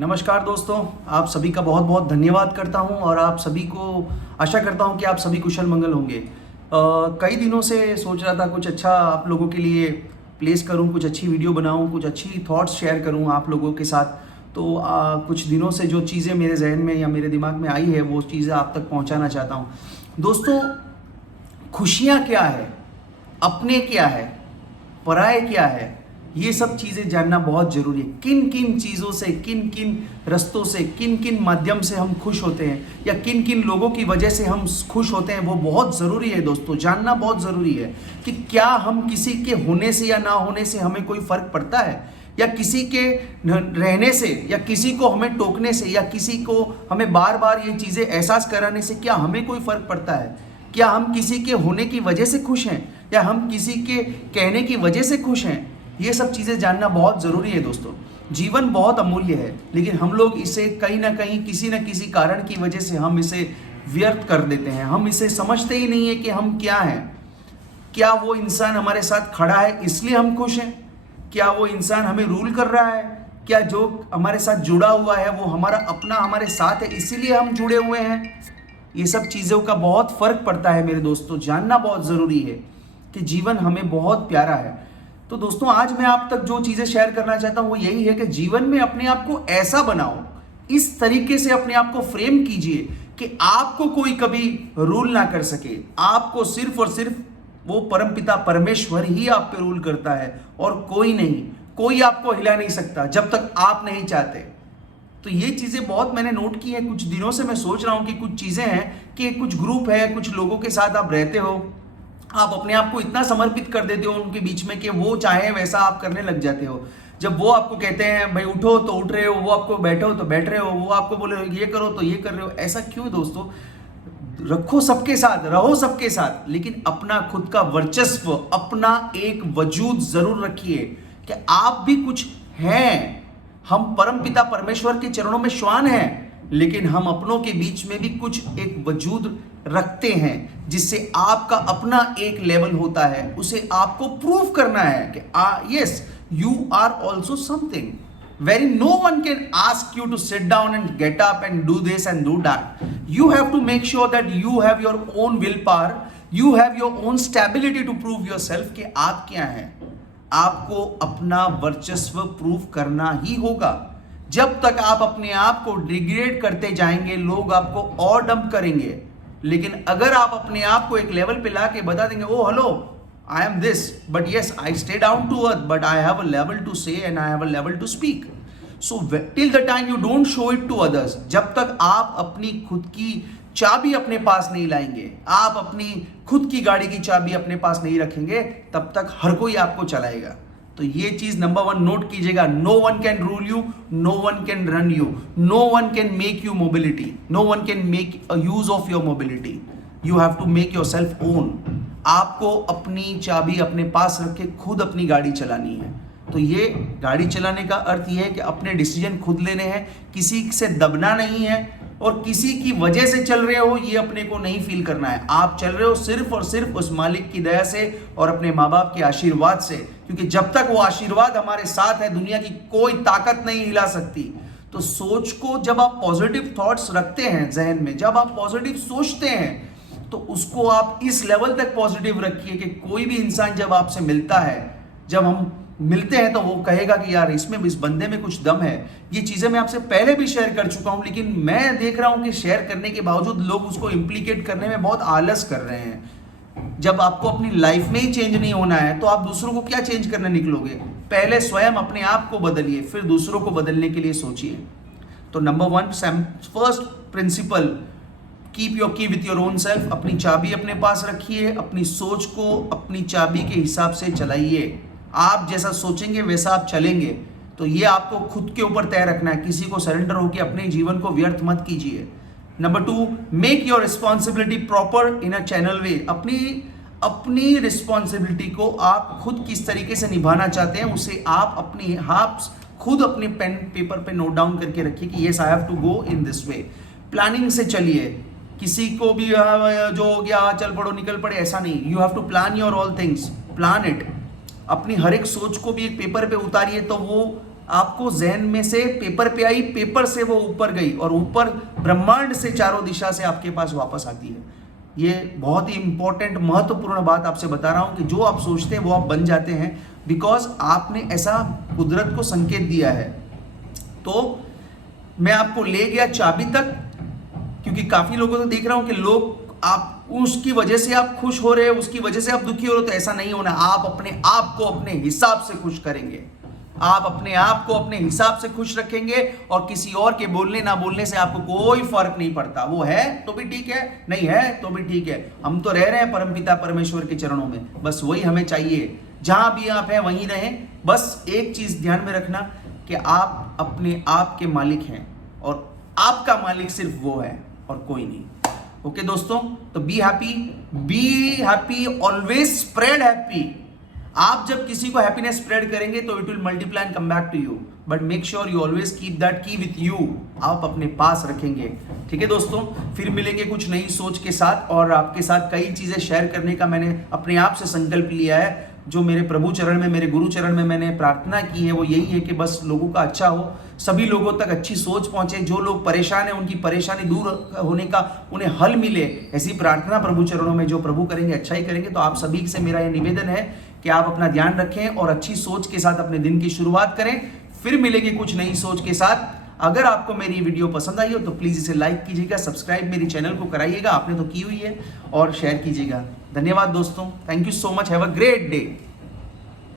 नमस्कार दोस्तों, आप सभी का बहुत बहुत धन्यवाद करता हूं और आप सभी को आशा करता हूं कि आप सभी कुशल मंगल होंगे। कई दिनों से सोच रहा था कुछ अच्छा आप लोगों के लिए प्लेस करूं, कुछ अच्छी वीडियो बनाऊं, कुछ अच्छी थॉट्स शेयर करूं आप लोगों के साथ। तो कुछ दिनों से जो चीज़ें मेरे जहन में या मेरे दिमाग में आई है वो चीज़ें आप तक पहुंचाना चाहता हूं। दोस्तों, खुशियाँ क्या है, अपने क्या है, पराये क्या है, ये सब चीज़ें जानना बहुत ज़रूरी है। किन किन चीज़ों से, किन किन रस्तों से, किन किन माध्यम से हम खुश होते हैं या किन किन लोगों की वजह से हम खुश होते हैं, वो बहुत ज़रूरी है दोस्तों। जानना बहुत ज़रूरी है कि क्या हम किसी के होने से या ना होने से हमें कोई फ़र्क पड़ता है, या किसी के रहने से, या किसी को हमें टोकने से, या किसी को हमें बार बार ये चीज़ें एहसास कराने से क्या हमें कोई फ़र्क पड़ता है। क्या हम किसी के होने की वजह से खुश हैं या हम किसी के कहने की वजह से खुश हैं। ये सब चीज़ें जानना बहुत ज़रूरी है दोस्तों। जीवन बहुत अमूल्य है, लेकिन हम लोग इसे कहीं ना कहीं किसी न किसी कारण की वजह से हम इसे व्यर्थ कर देते हैं। हम इसे समझते ही नहीं है कि हम क्या हैं। क्या वो इंसान हमारे साथ खड़ा है इसलिए हम खुश हैं? क्या वो इंसान हमें रूल कर रहा है? क्या जो हमारे साथ जुड़ा हुआ है वो हमारा अपना हमारे साथ है इसीलिए हम जुड़े हुए हैं? ये सब चीज़ों का बहुत फर्क पड़ता है मेरे दोस्तों। जानना बहुत ज़रूरी है कि जीवन हमें बहुत प्यारा है। तो दोस्तों, आज मैं आप तक जो चीज़ें शेयर करना चाहता हूँ वो यही है कि जीवन में अपने आप को ऐसा बनाओ, इस तरीके से अपने आप को फ्रेम कीजिए कि आपको कोई कभी रूल ना कर सके। आपको सिर्फ और सिर्फ वो परमपिता परमेश्वर ही आप पे रूल करता है और कोई नहीं। कोई आपको हिला नहीं सकता जब तक आप नहीं चाहते। तो ये चीज़ें बहुत मैंने नोट की है। कुछ दिनों से मैं सोच रहा हूँ कि कुछ चीज़ें हैं कि कुछ ग्रुप है, कुछ लोगों के साथ आप रहते हो, आप अपने आप को इतना समर्पित कर देते हो उनके बीच में कि वो चाहे वैसा आप करने लग जाते हो। जब वो आपको कहते हैं भाई उठो तो उठ रहे हो, वो आपको बैठो तो बैठ रहे हो, वो आपको बोले ये करो तो ये कर रहे हो। ऐसा क्यों दोस्तों? रखो सबके साथ, रहो सबके साथ, लेकिन अपना खुद का वर्चस्व, अपना एक वजूद जरूर रखिए कि आप भी कुछ हैं। हम परमपिता परमेश्वर के चरणों में श्वान हैं, लेकिन हम अपनों के बीच में भी कुछ एक वजूद रखते हैं जिससे आपका अपना एक लेवल होता है। उसे आपको प्रूव करना है कि yes, you are also something where no one can ask you to sit down and get up and do this and do that. You have to make sure that you have your own willpower, you have your own stability to prove yourself कि आप क्या हैं। आपको अपना वर्चस्व prove करना ही होगा। जब तक आप अपने आप को डिग्रेड करते जाएंगे, लोग आपको और डंप करेंगे। लेकिन अगर आप अपने आप को एक लेवल पे ला के बता देंगे, ओ hello, I am this, but yes, I stay down to earth, but I have a level to say and I have a level to speak. So till the time you don't show it to others, जब तक आप अपनी खुद की चाबी अपने पास नहीं लाएंगे, आप अपनी खुद की गाड़ी की चाबी अपने पास नहीं रखेंगे, तब तक हर कोई आपको चलाएगा। तो ये चीज नंबर 1 नोट कीजिएगा। No one can rule you, no one can run you, no one can make you mobility, no one can make a use of your mobility. You have to make yourself own. आपको अपनी चाबी अपने पास रख के खुद अपनी गाड़ी चलानी है। तो ये गाड़ी चलाने का अर्थ ये है कि अपने डिसीजन खुद लेने हैं, किसी से दबना नहीं है और किसी की वजह से चल रहे हो ये अपने को नहीं फील करना है। आप चल रहे हो सिर्फ और सिर्फ उस मालिक की दया से और अपने माँ बाप के आशीर्वाद से, क्योंकि जब तक वो आशीर्वाद हमारे साथ है दुनिया की कोई ताकत नहीं हिला सकती। तो सोच को जब आप पॉजिटिव थॉट्स रखते हैं जहन में, जब आप पॉजिटिव सोचते हैं, तो उसको आप इस लेवल तक पॉजिटिव रखिए कि कोई भी इंसान जब आपसे मिलता है, जब हम मिलते हैं, तो वो कहेगा कि यार इसमें, इस बंदे में कुछ दम है। ये चीज़ें मैं आपसे पहले भी शेयर कर चुका हूं, लेकिन मैं देख रहा हूं कि शेयर करने के बावजूद लोग उसको इम्प्लीकेट करने में बहुत आलस कर रहे हैं। जब आपको अपनी लाइफ में ही चेंज नहीं होना है तो आप दूसरों को क्या चेंज करने निकलोगे? पहले स्वयं अपने आप को बदलिए, फिर दूसरों को बदलने के लिए सोचिए। तो number 1 first principle, keep your की विथ योर ओन सेल्फ। अपनी चाबी अपने पास रखिए, अपनी सोच को अपनी चाबी के हिसाब से चलाइए। आप जैसा सोचेंगे वैसा आप चलेंगे। तो ये आपको खुद के ऊपर तय रखना है, किसी को सरेंडर होकर अपने जीवन को व्यर्थ मत कीजिए। Number 2, make your responsibility proper in a channel वे। अपनी रिस्पॉन्सिबिलिटी को आप खुद किस तरीके से निभाना चाहते हैं उसे आप अपने हाथ खुद अपने पेन पेपर पे नोट डाउन करके रखिए कि yes, I have to go in this way. Planning से चलिए, किसी को भी जो हो गया चल पड़ो निकल पड़े, ऐसा नहीं। You have to plan your all things, plan it. अपनी हर एक सोच को भी एक पेपर पे उतारिए, तो वो आपको जहन में से पेपर पे आई, पेपर से वो ऊपर गई और ऊपर ब्रह्मांड से चारों दिशा से आपके पास वापस आती है। ये बहुत ही इंपॉर्टेंट महत्वपूर्ण बात आपसे बता रहा हूं कि जो आप सोचते हैं वो आप बन जाते हैं, बिकॉज आपने ऐसा कुदरत को संकेत दिया है। तो मैं आपको ले गया चाबी तक, क्योंकि काफी लोगों को देख रहा हूं कि लोग आप उसकी वजह से आप खुश हो रहे हो, उसकी वजह से आप दुखी हो रहे हो। तो ऐसा नहीं होना। आप अपने आप को अपने हिसाब से खुश करेंगे, आप अपने आप को अपने हिसाब से खुश रखेंगे और किसी और के बोलने ना बोलने से आपको कोई फर्क नहीं पड़ता। वो है तो भी ठीक है, नहीं है तो भी ठीक है। हम तो रह रहे हैं परमपिता परमेश्वर के चरणों में, बस वही हमें चाहिए। जहां भी आप हैं वहीं रहें। बस एक चीज ध्यान में रखना कि आप अपने आप के मालिक हैं और आपका मालिक सिर्फ वो है और कोई नहीं। ओके दोस्तों, तो be happy, always spread happy. आप जब किसी को हैप्पीनेस स्प्रेड करेंगे तो it will multiply and come back to you, but make sure you always keep that key with you. आप अपने पास रखेंगे। ठीक है दोस्तों, फिर मिलेंगे कुछ नई सोच के साथ और आपके साथ कई चीजें शेयर करने का मैंने अपने आप से संकल्प लिया है। जो मेरे प्रभु चरण में, मेरे गुरु चरण में मैंने प्रार्थना की है वो यही है कि बस लोगों का अच्छा हो, सभी लोगों तक अच्छी सोच पहुंचे, जो लोग परेशान हैं उनकी परेशानी दूर होने का उन्हें हल मिले, ऐसी प्रार्थना प्रभु चरणों में। जो प्रभु करेंगे अच्छा ही करेंगे। तो आप सभी से मेरा यह निवेदन है कि आप अपना ध्यान रखें और अच्छी सोच के साथ अपने दिन की शुरुआत करें। फिर मिलेंगे कुछ नई सोच के साथ। अगर आपको मेरी वीडियो पसंद आई हो तो प्लीज इसे लाइक कीजिएगा, सब्सक्राइब मेरी चैनल को कराइएगा, आपने तो की हुई है, और शेयर कीजिएगा। धन्यवाद दोस्तों, thank you so much, have a great day.